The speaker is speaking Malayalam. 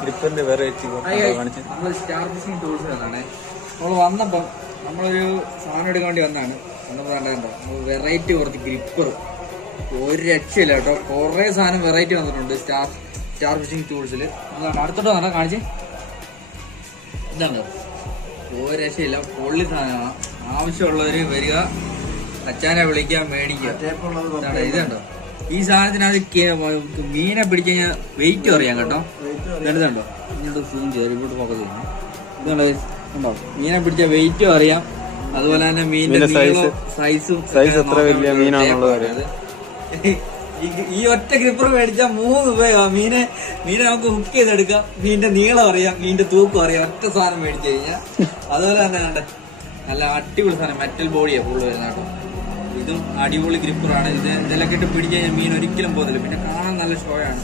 ഗ്രിപ്പറിന്റെ വെറൈറ്റി നമ്മൾ സ്റ്റാർ ഫിഷിംഗ് ടൂൾസ് എന്നാണ്. നമ്മൾ വന്നപ്പം നമ്മളൊരു സാധനം എടുക്കാൻ വേണ്ടി വന്നതാണ്. നമ്മൾ വെറൈറ്റി കുറച്ച് ഗ്രിപ്പർ ഒരു രക്ഷയില്ല കേട്ടോ. കുറെ സാധനം വെറൈറ്റി വന്നിട്ടുണ്ട് സ്റ്റാർ ഫിഷിംഗ് ടൂൾസിൽ. അടുത്തോട്ട് വന്നാ കാണിച്ചേ. ഇതാണ് ഒരു രക്ഷയില്ല, പൊള്ളി സാധനമാണ്. ആവശ്യമുള്ളവര് വരിക, അച്ഛനെ വിളിക്കുക, മേടിക്കുക. ഇതുണ്ടോ ഈ സാധനത്തിനകത്ത് മീനെ പിടിച്ചു കഴിഞ്ഞാൽ വെയിറ്റ് അറിയാം കേട്ടോ. ഇതുണ്ടോ ഇങ്ങോട്ട് സൂം ചെയ്യാം, ഇങ്ങോട്ട് ഫോക്കസ് ചെയ്യാം. ഇതുണ്ടോ ഉണ്ടോ മീനെ പിടിച്ച വെയിറ്റും അറിയാം, അതുപോലെ തന്നെ മീനിന്റെ സൈസും. എത്ര വലിയ മീനാണുള്ളത് അറിയാം. ഈ ഒറ്റ ഗ്രിപ്പർ മേടിച്ചാൽ 3 രൂപയാ. മീനെ നമുക്ക് ഹുക്ക് ചെയ്തെടുക്കാം. മീനിന്റെ നീളം അറിയാം, മീനിന്റെ തൂക്കം അറിയാം, ഒറ്റ സാധനം മേടിച്ചു കഴിഞ്ഞാൽ. അതുപോലെ തന്നെ നല്ല അടിപൊളി സാധനം, മെറ്റൽ ബോഡിയാ ഫുള്ള് വരുന്ന കേട്ടോ. ഇതും അടിപൊളി ഗ്രിപ്പറാണ്. ഇതിലൊക്കെ ഇട്ട് പിടിച്ചു കഴിഞ്ഞാൽ മീൻ ഒരിക്കലും പോകുന്നില്ല. പിന്നെ കാണാൻ നല്ല ഷോയാണ്.